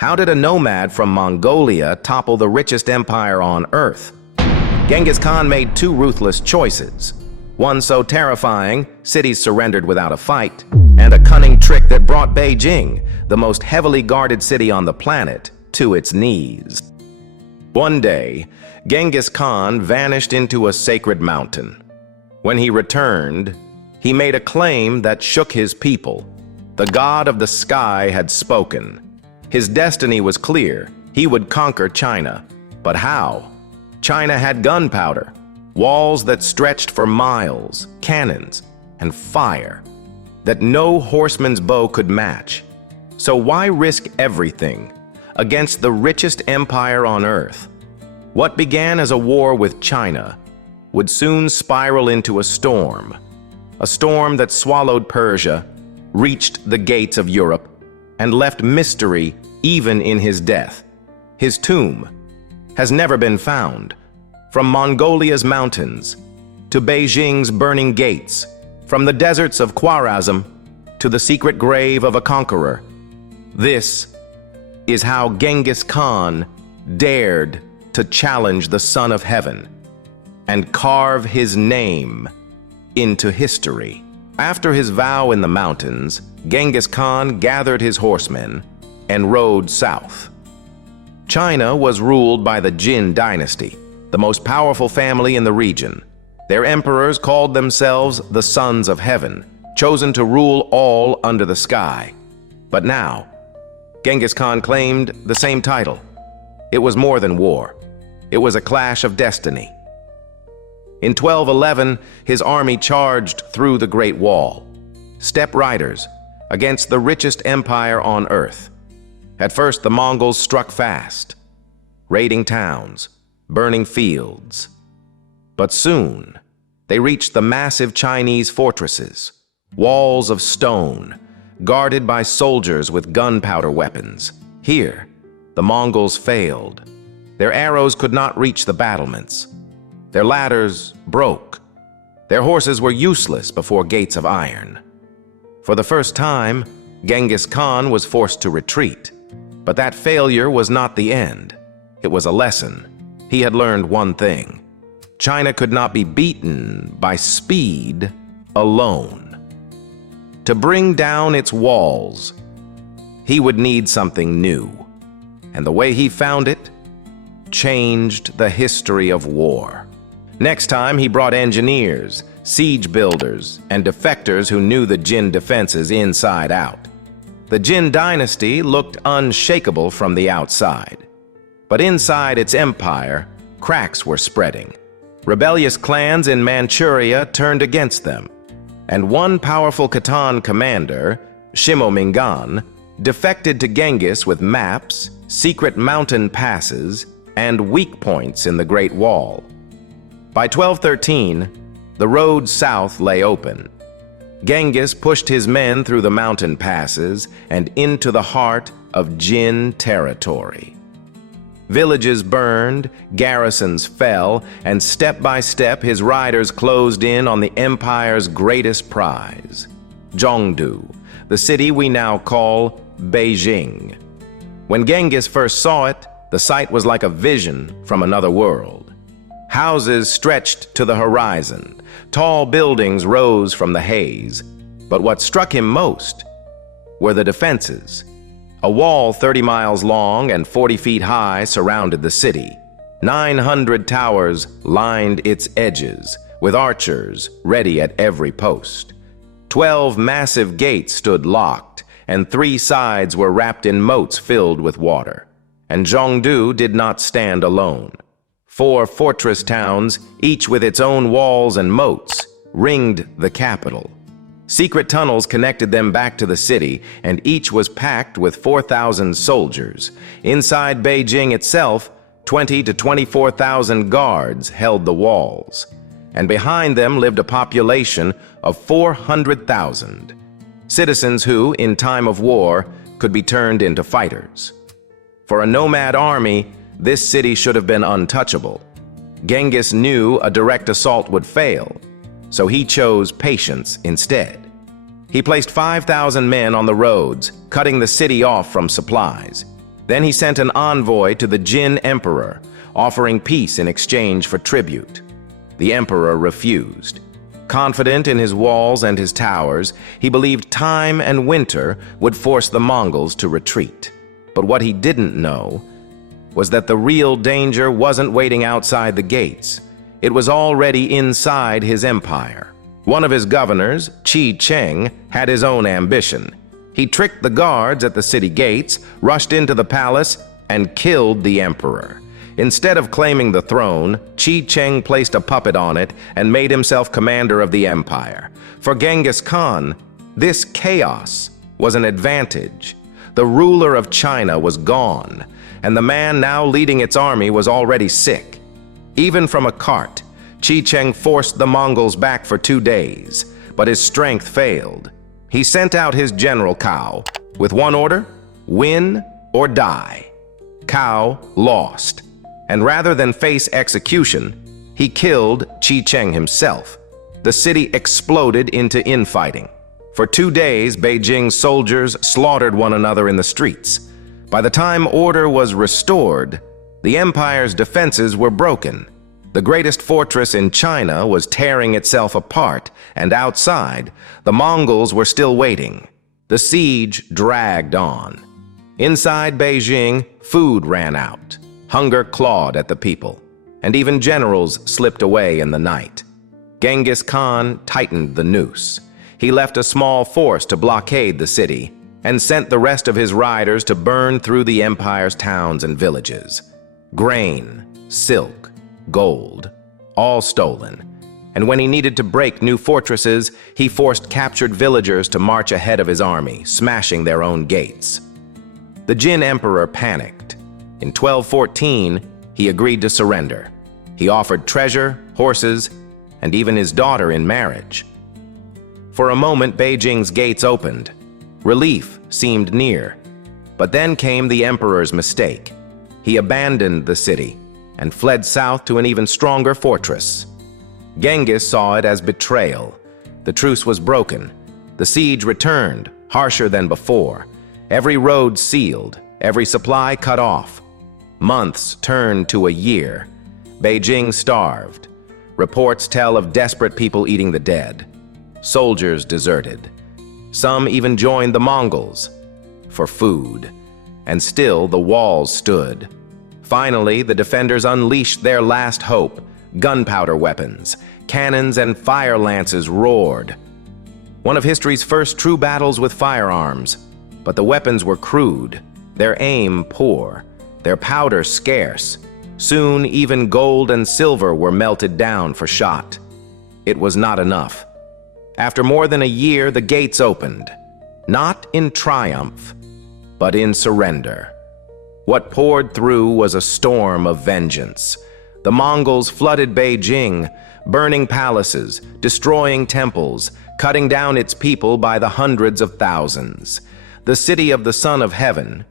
How did a nomad from Mongolia topple the richest empire on Earth? Genghis Khan made two ruthless choices. One so terrifying, cities surrendered without a fight, and a cunning trick that brought Beijing, the most heavily guarded city on the planet, to its knees. One day, Genghis Khan vanished into a sacred mountain. When he returned, he made a claim that shook his people. The god of the sky had spoken. His destiny was clear. He would conquer China. But how? China had gunpowder, walls that stretched for miles, cannons, and fire that no horseman's bow could match. So why risk everything against the richest empire on Earth? What began as a war with China would soon spiral into a storm that swallowed Persia, reached the gates of Europe, and left mystery even in his death. His tomb has never been found. From Mongolia's mountains to Beijing's burning gates, from the deserts of Khwarezm to the secret grave of a conqueror, this is how Genghis Khan dared to challenge the Son of Heaven and carve his name into history. After his vow in the mountains, Genghis Khan gathered his horsemen and rode south. China was ruled by the Jin Dynasty, the most powerful family in the region. Their emperors called themselves the Sons of Heaven, chosen to rule all under the sky. But now, Genghis Khan claimed the same title. It was more than war. It was a clash of destiny. In 1211, his army charged through the Great Wall, steppe riders against the richest empire on Earth. At first, the Mongols struck fast, raiding towns, burning fields. But soon, they reached the massive Chinese fortresses, walls of stone, guarded by soldiers with gunpowder weapons. Here, the Mongols failed. Their arrows could not reach the battlements. Their ladders broke. Their horses were useless before gates of iron. For the first time, Genghis Khan was forced to retreat. But that failure was not the end. It was a lesson. He had learned one thing. China could not be beaten by speed alone. To bring down its walls, he would need something new. And the way he found it changed the history of war. Next time, he brought engineers, siege builders, and defectors who knew the Jin defenses inside out. The Jin Dynasty looked unshakable from the outside. But inside its empire, cracks were spreading. Rebellious clans in Manchuria turned against them. And one powerful Khitan commander, Shimomingan, defected to Genghis with maps, secret mountain passes, and weak points in the Great Wall. By 1213, the road south lay open. Genghis pushed his men through the mountain passes and into the heart of Jin territory. Villages burned, garrisons fell, and step by step his riders closed in on the empire's greatest prize, Zhongdu, the city we now call Beijing. When Genghis first saw it, the sight was like a vision from another world. Houses stretched to the horizon. Tall buildings rose from the haze. But what struck him most were the defenses. A wall 30 miles long and 40 feet high surrounded the city. 900 towers lined its edges, with archers ready at every post. 12 massive gates stood locked, and 3 sides were wrapped in moats filled with water. And Zhongdu did not stand alone. 4 fortress towns, each with its own walls and moats, ringed the capital. Secret tunnels connected them back to the city, and each was packed with 4,000 soldiers. Inside Beijing itself, 20 to 24,000 guards held the walls. And behind them lived a population of 400,000. Citizens who, in time of war, could be turned into fighters. For a nomad army, this city should have been untouchable. Genghis knew a direct assault would fail, so he chose patience instead. He placed 5,000 men on the roads, cutting the city off from supplies. Then he sent an envoy to the Jin emperor, offering peace in exchange for tribute. The emperor refused. Confident in his walls and his towers, he believed time and winter would force the Mongols to retreat. But what he didn't know was that the real danger wasn't waiting outside the gates. It was already inside his empire. One of his governors, Qi Cheng, had his own ambition. He tricked the guards at the city gates, rushed into the palace, and killed the emperor. Instead of claiming the throne, Qi Cheng placed a puppet on it and made himself commander of the empire. For Genghis Khan, this chaos was an advantage. The ruler of China was gone, and the man now leading its army was already sick. Even from a cart, Qi Cheng forced the Mongols back for 2 days, but his strength failed. He sent out his general Cao with one order: win or die. Cao lost, and rather than face execution, he killed Qi Cheng himself. The city exploded into infighting. For 2 days, Beijing's soldiers slaughtered one another in the streets. By the time order was restored, the empire's defenses were broken. The greatest fortress in China was tearing itself apart, and outside, the Mongols were still waiting. The siege dragged on. Inside Beijing, food ran out. Hunger clawed at the people, and even generals slipped away in the night. Genghis Khan tightened the noose. He left a small force to blockade the city, and sent the rest of his riders to burn through the empire's towns and villages. Grain, silk, gold, all stolen. And when he needed to break new fortresses, he forced captured villagers to march ahead of his army, smashing their own gates. The Jin emperor panicked. In 1214, he agreed to surrender. He offered treasure, horses, and even his daughter in marriage. For a moment, Beijing's gates opened. Relief seemed near. But then came the emperor's mistake. He abandoned the city and fled south to an even stronger fortress. Genghis saw it as betrayal. The truce was broken. The siege returned, harsher than before. Every road sealed, every supply cut off. Months turned to a year. Beijing starved. Reports tell of desperate people eating the dead. Soldiers deserted. Some even joined the Mongols for food. And still the walls stood. Finally, the defenders unleashed their last hope. Gunpowder weapons, cannons and fire lances roared. One of history's first true battles with firearms. But the weapons were crude, their aim poor, their powder scarce. Soon, even gold and silver were melted down for shot. It was not enough. After more than a year, the gates opened. Not in triumph, but in surrender. What poured through was a storm of vengeance. The Mongols flooded Beijing, burning palaces, destroying temples, cutting down its people by the hundreds of thousands. The city of the Son of Heaven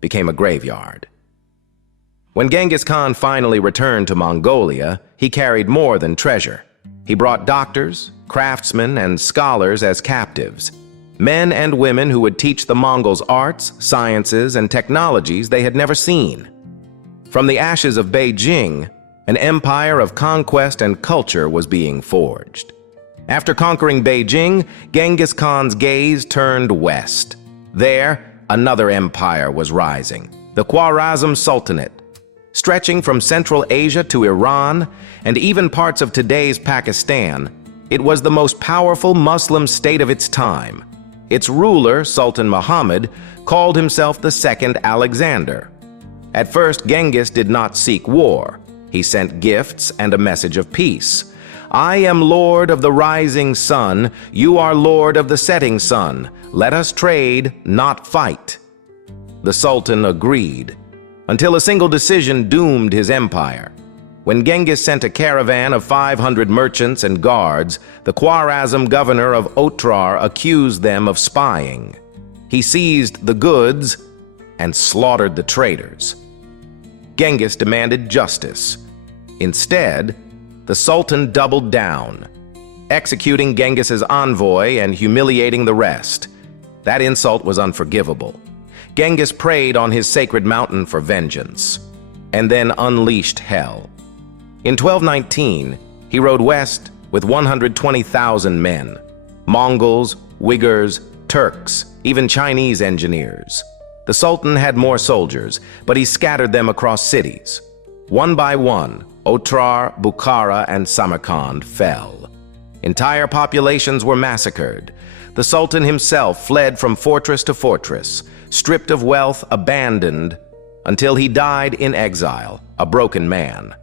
became a graveyard. When Genghis Khan finally returned to Mongolia, he carried more than treasure. He brought doctors, craftsmen, and scholars as captives. Men and women who would teach the Mongols arts, sciences, and technologies they had never seen. From the ashes of Beijing, an empire of conquest and culture was being forged. After conquering Beijing, Genghis Khan's gaze turned west. There, another empire was rising, the Khwarezm Sultanate. Stretching from Central Asia to Iran and even parts of today's Pakistan, it was the most powerful Muslim state of its time. Its ruler, Sultan Muhammad, called himself the Second Alexander. At first, Genghis did not seek war. He sent gifts and a message of peace. "I am lord of the rising sun, you are lord of the setting sun. Let us trade, not fight." The Sultan agreed, until a single decision doomed his empire. When Genghis sent a caravan of 500 merchants and guards, the Khwarezm governor of Otrar accused them of spying. He seized the goods and slaughtered the traitors. Genghis demanded justice. Instead, the Sultan doubled down, executing Genghis's envoy and humiliating the rest. That insult was unforgivable. Genghis preyed on his sacred mountain for vengeance, and then unleashed hell. In 1219, he rode west with 120,000 men, Mongols, Uyghurs, Turks, even Chinese engineers. The Sultan had more soldiers, but he scattered them across cities. One by one, Otrar, Bukhara, and Samarkand fell. Entire populations were massacred. The Sultan himself fled from fortress to fortress, stripped of wealth, abandoned, until he died in exile, a broken man.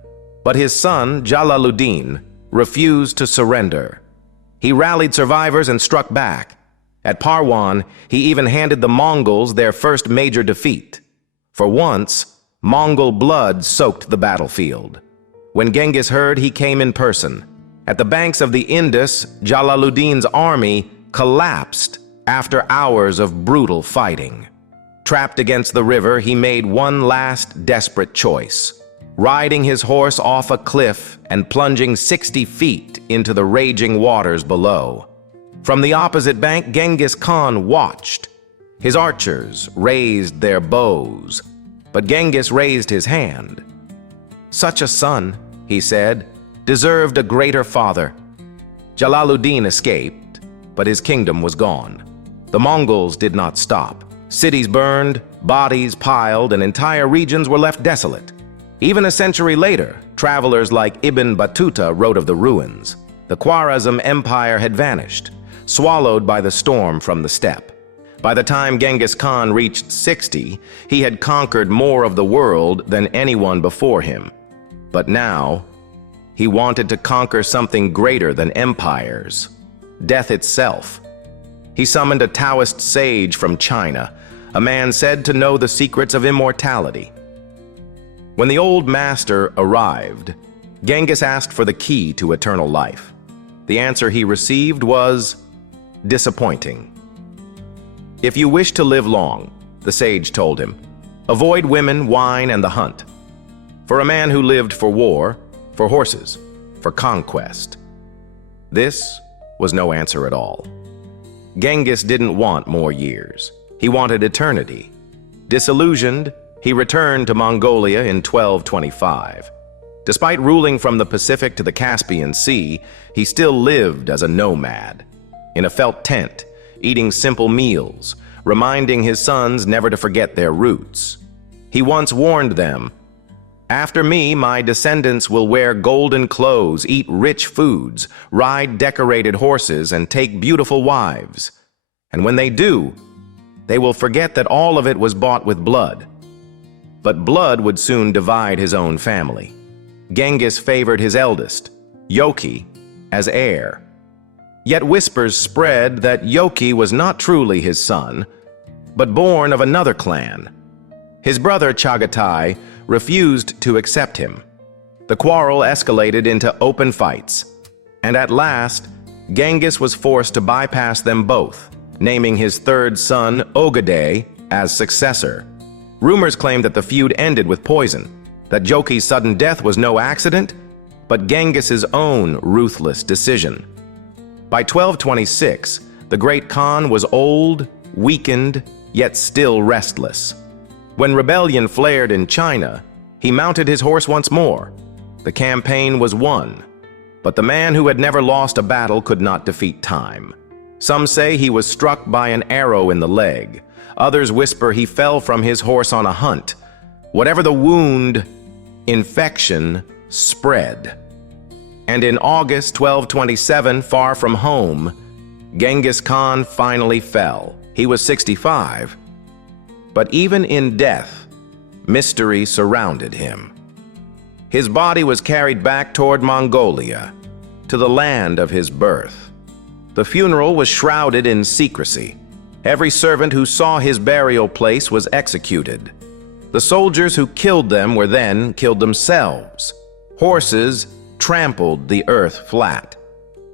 But his son, Jalaluddin, refused to surrender. He rallied survivors and struck back. At Parwan, he even handed the Mongols their first major defeat. For once, Mongol blood soaked the battlefield. When Genghis heard, he came in person. At the banks of the Indus, Jalaluddin's army collapsed after hours of brutal fighting. Trapped against the river, he made one last desperate choice, riding his horse off a cliff and plunging 60 feet into the raging waters below. From the opposite bank, Genghis Khan watched. His archers raised their bows, but Genghis raised his hand. "Such a son," he said, "deserved a greater father." Jalaluddin escaped, but his kingdom was gone. The Mongols did not stop. Cities burned, bodies piled, and entire regions were left desolate. Even a century later, travelers like Ibn Battuta wrote of the ruins. The Khwarezm Empire had vanished, swallowed by the storm from the steppe. By the time Genghis Khan reached 60, he had conquered more of the world than anyone before him. But now, he wanted to conquer something greater than empires, death itself. He summoned a Taoist sage from China, a man said to know the secrets of immortality. When the old master arrived, Genghis asked for the key to eternal life. The answer he received was disappointing. "If you wish to live long," the sage told him, "avoid women, wine, and the hunt." For a man who lived for war, for horses, for conquest. This was no answer at all. Genghis didn't want more years. He wanted eternity. Disillusioned, he returned to Mongolia in 1225. Despite ruling from the Pacific to the Caspian Sea, he still lived as a nomad, in a felt tent, eating simple meals, reminding his sons never to forget their roots. He once warned them, "After me, my descendants will wear golden clothes, eat rich foods, ride decorated horses, and take beautiful wives. And when they do, they will forget that all of it was bought with blood." But blood would soon divide his own family. Genghis favored his eldest, Yoki, as heir. Yet whispers spread that Yoki was not truly his son, but born of another clan. His brother Chagatai refused to accept him. The quarrel escalated into open fights, and at last, Genghis was forced to bypass them both, naming his third son, Ogadei, as successor. Rumors claimed that the feud ended with poison, that Joki's sudden death was no accident, but Genghis's own ruthless decision. By 1226, the great Khan was old, weakened, yet still restless. When rebellion flared in China, he mounted his horse once more. The campaign was won, but the man who had never lost a battle could not defeat time. Some say he was struck by an arrow in the leg. Others whisper he fell from his horse on a hunt. Whatever the wound, infection spread. And in August 1227, far from home, Genghis Khan finally fell. He was 65. But even in death, mystery surrounded him. His body was carried back toward Mongolia, to the land of his birth. The funeral was shrouded in secrecy. Every servant who saw his burial place was executed. The soldiers who killed them were then killed themselves. Horses trampled the earth flat.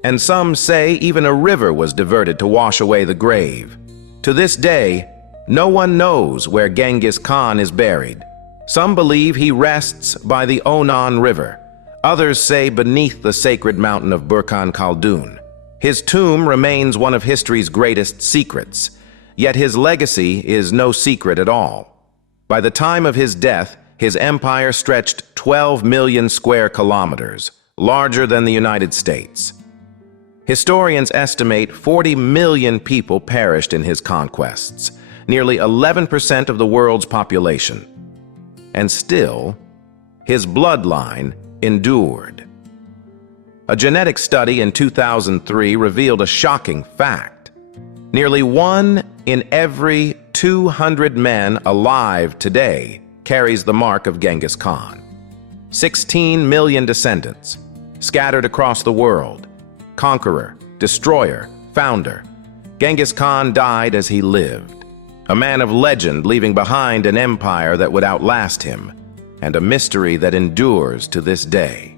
And some say even a river was diverted to wash away the grave. To this day, no one knows where Genghis Khan is buried. Some believe he rests by the Onan River. Others say beneath the sacred mountain of Burkhan Khaldun. His tomb remains one of history's greatest secrets, Yet his legacy is no secret at all. By the time of his death, his empire stretched 12 million square kilometers, larger than the United States. Historians estimate 40 million people perished in his conquests, nearly 11% of the world's population. And still, his bloodline endured. A genetic study in 2003 revealed a shocking fact. Nearly 1 in every 200 men alive today carries the mark of Genghis Khan. 16 million descendants, scattered across the world. Conqueror, destroyer, founder. Genghis Khan died as he lived. A man of legend leaving behind an empire that would outlast him, and a mystery that endures to this day.